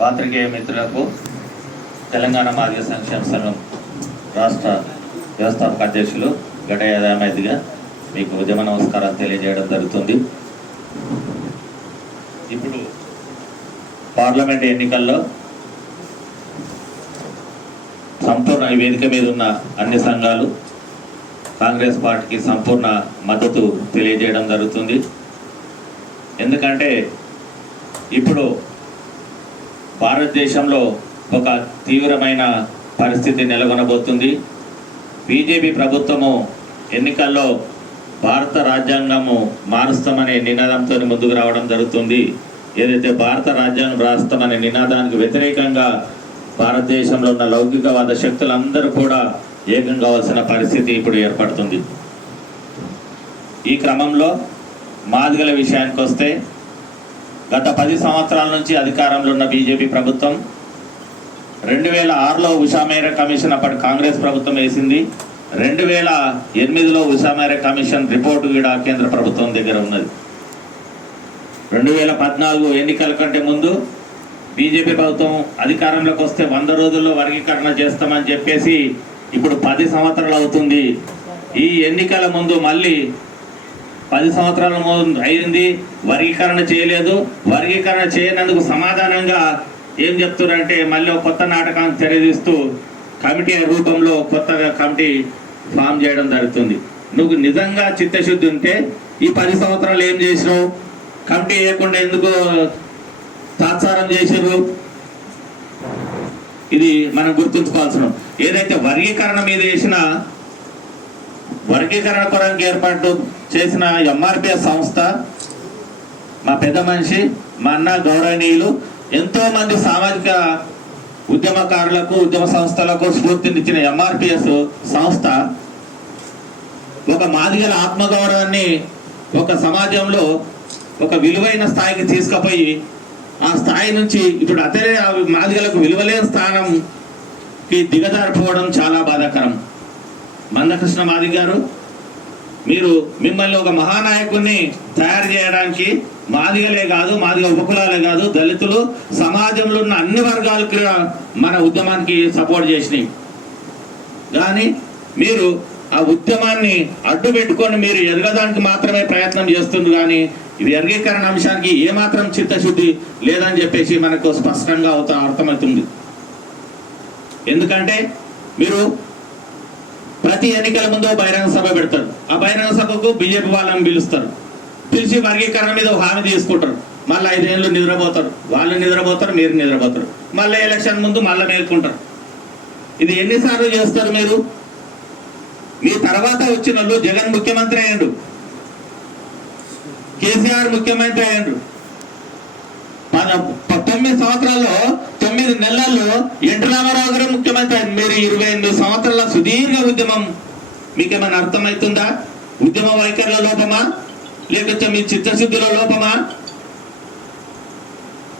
పాత్రికేయ మిత్రులకు తెలంగాణ మాదిగ సంక్షేమ సంఘం రాష్ట్ర వ్యవస్థాపక అధ్యక్షులు ఘటయాదామైదిగా మీకు ఉద్యమ నమస్కారాలు తెలియజేయడం జరుగుతుంది. ఇప్పుడు పార్లమెంట్ ఎన్నికల్లో సంపూర్ణ వేదిక మీద ఉన్న అన్ని సంఘాలు కాంగ్రెస్ పార్టీకి సంపూర్ణ మద్దతు తెలియజేయడం జరుగుతుంది. ఎందుకంటే ఇప్పుడు భారతదేశంలో ఒక తీవ్రమైన పరిస్థితి నెలకొనబోతుంది. బీజేపీ ప్రభుత్వము ఎన్నికల్లో భారత రాజ్యాంగము మారుస్తామనే నినాదంతో ముందుకు రావడం జరుగుతుంది. ఏదైతే భారత రాజ్యాంగం రాస్తామనే నినాదానికి వ్యతిరేకంగా భారతదేశంలో ఉన్న లౌకికవాద శక్తులందరూ కూడా ఏకం కావాల్సిన పరిస్థితి ఇప్పుడు ఏర్పడుతుంది. ఈ క్రమంలో మాదిగల విషయానికి వస్తే గత 10 సంవత్సరాల నుంచి అధికారంలో ఉన్న బీజేపీ ప్రభుత్వం 2006లో ఉషా మేర కమిషన్ అప్పటి కాంగ్రెస్ ప్రభుత్వం వేసింది. 2008లో ఉషా మేర కమిషన్ రిపోర్టు కూడా కేంద్ర ప్రభుత్వం దగ్గర ఉన్నది. 2014 ఎన్నికల కంటే ముందు బీజేపీ ప్రభుత్వం అధికారంలోకి వస్తే 100 రోజుల్లో వర్గీకరణ చేస్తామని చెప్పేసి ఇప్పుడు 10 సంవత్సరాలు అవుతుంది. ఈ ఎన్నికల ముందు మళ్ళీ 10 సంవత్సరాల ముందు అయింది, వర్గీకరణ చేయలేదు. వర్గీకరణ చేయనందుకు సమాధానంగా ఏం చెప్తున్నారంటే మళ్ళీ ఒక కొత్త నాటకాన్ని తెరదీస్తూ కమిటీ రూపంలో కొత్తగా కమిటీ ఫామ్ చేయడం జరుగుతుంది. నువ్వు నిజంగా చిత్తశుద్ధి ఉంటే ఈ 10 సంవత్సరాలు ఏం చేసినావు? కమిటీ వేయకుండా ఎందుకు తాత్సారం చేసారు? ఇది మనం గుర్తుంచుకోవాల్సిన. ఏదైతే వర్గీకరణ మీద వేసిన వర్గీకరణ కొరకు ఏర్పాటు చేసిన ఎంఆర్పిఎస్ సంస్థ, మా పెద్ద మనిషి, మా అన్న గౌరవనీయులు, ఎంతో మంది సామాజిక ఉద్యమకారులకు ఉద్యమ సంస్థలకు స్ఫూర్తినిచ్చిన ఎంఆర్పిఎస్ సంస్థ ఒక మాదిగల ఆత్మగౌరవాన్ని ఒక సమాజంలో ఒక విలువైన స్థాయికి తీసుకుపోయి ఆ స్థాయి నుంచి ఇప్పుడు అదే మాదిగలకు విలువలేని స్థానంకి దిగజారిపోవడం చాలా బాధాకరం. మందకృష్ణ మాదిగ గారు, మీరు మిమ్మల్ని ఒక మహానాయకుడిని తయారు చేయడానికి మాదిగలే కాదు, మాదిగ ఉపకులాలే కాదు, దళితులు, సమాజంలో ఉన్న అన్ని వర్గాలకు మన ఉద్యమానికి సపోర్ట్ చేసినాయి. కానీ మీరు ఆ ఉద్యమాన్ని అడ్డు పెట్టుకొని మీరు ఎదగడానికి మాత్రమే ప్రయత్నం చేస్తుంది. కానీ వర్గీకరణ అంశానికి ఏమాత్రం చిత్తశుద్ధి లేదని చెప్పేసి మనకు స్పష్టంగా అర్థమవుతుంది. ఎందుకంటే మీరు ప్రతి ఎన్నికల ముందు బహిరంగ సభ పెడతారు. ఆ బహిరంగ సభకు బీజేపీ వాళ్ళని పిలుస్తారు. పిలిచి వర్గీకరణ మీద హామీ తీసుకుంటారు. మళ్ళీ 5 ఏళ్ళు నిద్రపోతారు. వాళ్ళు నిద్రపోతారు, మీరు నిద్రపోతారు. మళ్ళీ ఎలక్షన్ ముందు మళ్ళీ మేల్కుంటారు. ఇది ఎన్నిసార్లు చేస్తారు మీరు? మీ తర్వాత వచ్చిన వాళ్ళు జగన్ ముఖ్యమంత్రి అయ్యాడు, కేసీఆర్ ముఖ్యమంత్రి అయ్యాడు. 9 సంవత్సరాల్లో 9 నెలల్లో ఎన్టీ రామారావు గారు ముఖ్యమంత్రి అయ్యారు. మీరు 28 సంవత్సరాల సుదీర్ఘ ఉద్యమం మీకేమైనా అర్థమవుతుందా? ఉద్యమ వైఖరిలో లోపమా, లేకపోతే మీ చిత్తశుద్ధిలో లోపమా?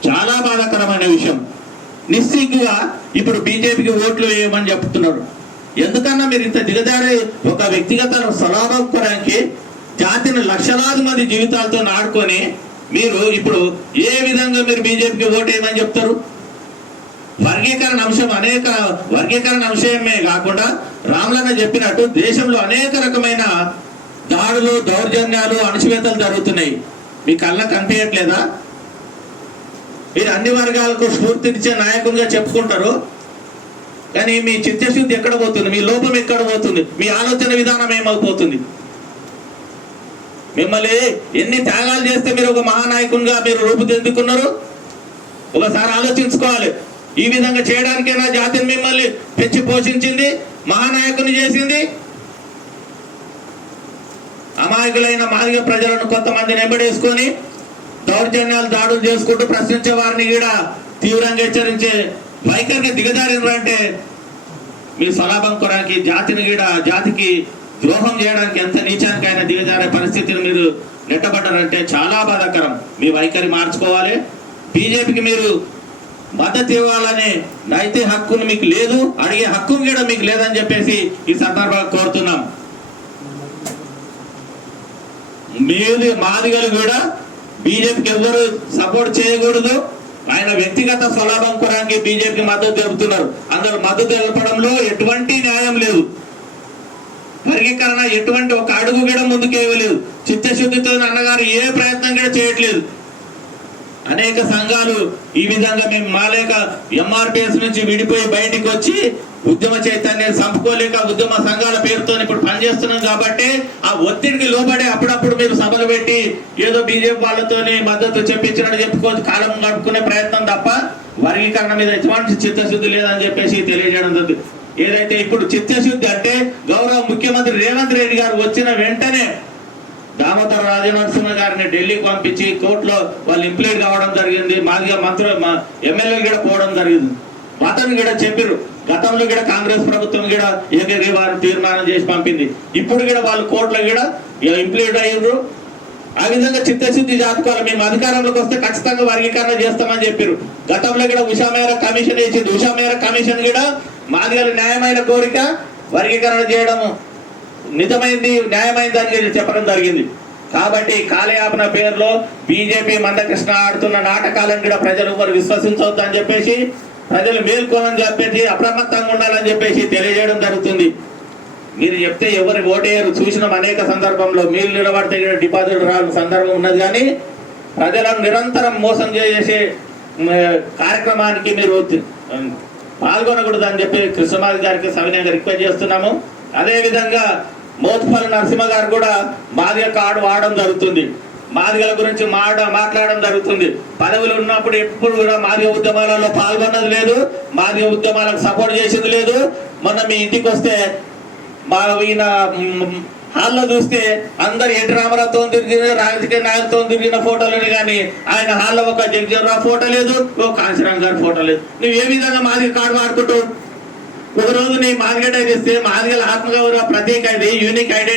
చాలా బాధాకరమైన విషయం. నిస్సిగ్గుగా ఇప్పుడు బీజేపీకి ఓట్లు వేయమని చెప్తున్నారు. ఎందుకన్నా మీరు ఇంత దిగజారి ఒక వ్యక్తిగత స్వలాభానికి జాతిని లక్షలాది మంది జీవితాలతో ఆడుకొని మీరు ఇప్పుడు ఏ విధంగా మీరు బీజేపీకి ఓటు వేయమని చెప్తారు? వర్గీకరణ అంశమే కాకుండా రాములన్న చెప్పినట్టు దేశంలో అనేక రకమైన దాడులు, దౌర్జన్యాలు, అణచివేతలు జరుగుతున్నాయి. మీ కళ్ళ కనిపించట్లేదా? మీరు అన్ని వర్గాలకు స్ఫూర్తినిచ్చే నాయకునిగా చెప్పుకుంటారు. కానీ మీ చిత్తశుద్ధి ఎక్కడ పోతుంది? మీ లోపం ఎక్కడ పోతుంది? మీ ఆలోచన విధానం ఏమైపోతుంది? మిమ్మల్ని ఎన్ని త్యాగాలు చేస్తే మీరు ఒక మహానాయకునిగా మీరు రూపుదిద్దుకున్నారు? ఒకసారి ఆలోచించుకోవాలి. ఈ విధంగా చేయడానికైనా జాతిని మిమ్మల్ని పెంచి పోషించింది, మహానాయకుని చేసింది. అమాయకులైన మాదిగ ప్రజలను కొంతమందిని వెంబడేసుకొని దౌర్జన్యాలు, దాడులు చేసుకుంటూ ప్రశ్నించే వారిని కూడా తీవ్రంగా హెచ్చరించే వైఖరికి దిగజారినంటే మీ స్వలాభం కొరకు జాతికి ద్రోహం చేయడానికి ఎంత నీచానికైనా దిగజారే పరిస్థితిని మీరు నెట్టబడ్డారంటే చాలా బాధాకరం. మీ వైఖరి మార్చుకోవాలి. బీజేపీకి మీరు మద్దతు ఇవ్వాలనే నైతిక హక్కును మీకు లేదు, అడిగే హక్కు కూడా మీకు లేదని చెప్పేసి ఈ సందర్భంగా కోరుతున్నాం. మాదిగలు కూడా బీజేపీకి ఎవరు సపోర్ట్ చేయకూడదు. ఆయన వ్యక్తిగత స్వలాభం కొరానికి బీజేపీ మద్దతు తెలుపుతున్నారు. అందులో మద్దతు తెలపడంలో ఎటువంటి న్యాయం లేదు. వర్గీకరణ ఎటువంటి ఒక అడుగు కూడా ముందుకేయలేదు. చిత్తశుద్ధితో అన్నగారు ఏ ప్రయత్నం కూడా చేయట్లేదు. అనేక సంఘాలు ఈ విధంగా మేము మాలేక ఎంఆర్పిఎస్ నుంచి విడిపోయి బయటికి వచ్చి ఉద్యమ చైతన్యం సంపుకోలేక ఉద్యమ సంఘాల పేరుతో ఇప్పుడు పనిచేస్తున్నాం కాబట్టి ఆ ఒత్తిడికి లోబడి అప్పుడప్పుడు మీరు సభలు పెట్టి ఏదో బీజేపీ వాళ్ళతోని మద్దతు చెప్పించినట్టు చెప్పుకోవచ్చు కాలం గడుపుకునే ప్రయత్నం తప్ప వర్గీకరణ మీద ఎటువంటి చిత్తశుద్ధి లేదని చెప్పేసి తెలియజేయడం జరుగుతుంది. ఏదైతే ఇప్పుడు చిత్తశుద్ధి అంటే గౌరవ ముఖ్యమంత్రి రేవంత్ రెడ్డి గారు వచ్చిన వెంటనే దామోదర రాజనరసింహ గారిని ఢిల్లీకి పంపించి కోర్టులో వాళ్ళు ఇంప్లీడ్ కావడం జరిగింది. మాదిగా మంత్రులు ఎమ్మెల్యేలు కూడా పోవడం జరిగింది. అతను కూడా చెప్పారు గతంలో కూడా కాంగ్రెస్ ప్రభుత్వం కూడా ఏకగ్రీవాన్ని తీర్మానం చేసి పంపింది. ఇప్పుడు కూడా వాళ్ళు కోర్టులో కూడా ఇంప్లీడ్ అయ్యారు. ఆ విధంగా చిత్తశుద్ధి జాతకాలు మేము అధికారంలోకి వస్తే ఖచ్చితంగా వర్గీకరణ చేస్తామని చెప్పారు. గతంలో కూడా ఉషా మేర కమిషన్ వేసింది. ఉషా మేర కమిషన్ కూడా మాదిగల న్యాయమైన కోరిక వర్గీకరణ చేయడం నిజమైంది న్యాయమైంది అని చెప్పడం జరిగింది. కాబట్టి కాలయాపన పేరులో బీజేపీ మందకృష్ణ ఆడుతున్న నాటకాలను కూడా ప్రజలు వారు విశ్వసించవద్దు అని చెప్పేసి ప్రజలు మేల్కోవాలని చెప్పేసి అప్రమత్తంగా ఉండాలని చెప్పేసి తెలియజేయడం జరుగుతుంది. మీరు చెప్తే ఎవరు ఓటేయరు. చూసినాం అనేక సందర్భంలో మీరు నిలబడితే డిపాజిట్ రాని సందర్భం ఉన్నది. కానీ ప్రజలను నిరంతరం మోసం చేసే కార్యక్రమానికి మీరు పాల్గొనకూడదు అని చెప్పి కృష్ణమాది గారికి సవినయంగా రిక్వెస్ట్ చేస్తున్నాము. అదేవిధంగా మోత్పల్లి నరసింహ గారు కూడా మాదిగ కార్డు వాడడం జరుగుతుంది. మాదిగల గురించి మాట్లాడడం జరుగుతుంది. పదవులు ఉన్నప్పుడు ఎప్పుడు కూడా మాదిగ ఉద్యమాలలో పాల్గొన్నది లేదు. మాదిగ ఉద్యమాలకు సపోర్ట్ చేసేది లేదు. మొన్న మీ ఇంటికి వస్తే మా ఈయన హాల్లో చూస్తే అందరు ఎన్టీ రామారావుతో తిరిగిన రాజకీయ నాయకులతో తిరిగిన ఫోటోలని కానీ ఆయన హాల్లో ఒక జగజీవనరావు ఫోటో లేదు, ఒక కాంశీరామ్ గారి ఫోటో లేదు. నువ్వు ఏ విధంగా మాదిగ కార్డు వాడుకుంటావు? ఒక రోజు నీ మాదిగడ్డ చేస్తే మాదిగల ఆత్మగౌరవ ప్రత్యేక యూనిక్ ఐడెంటిటీ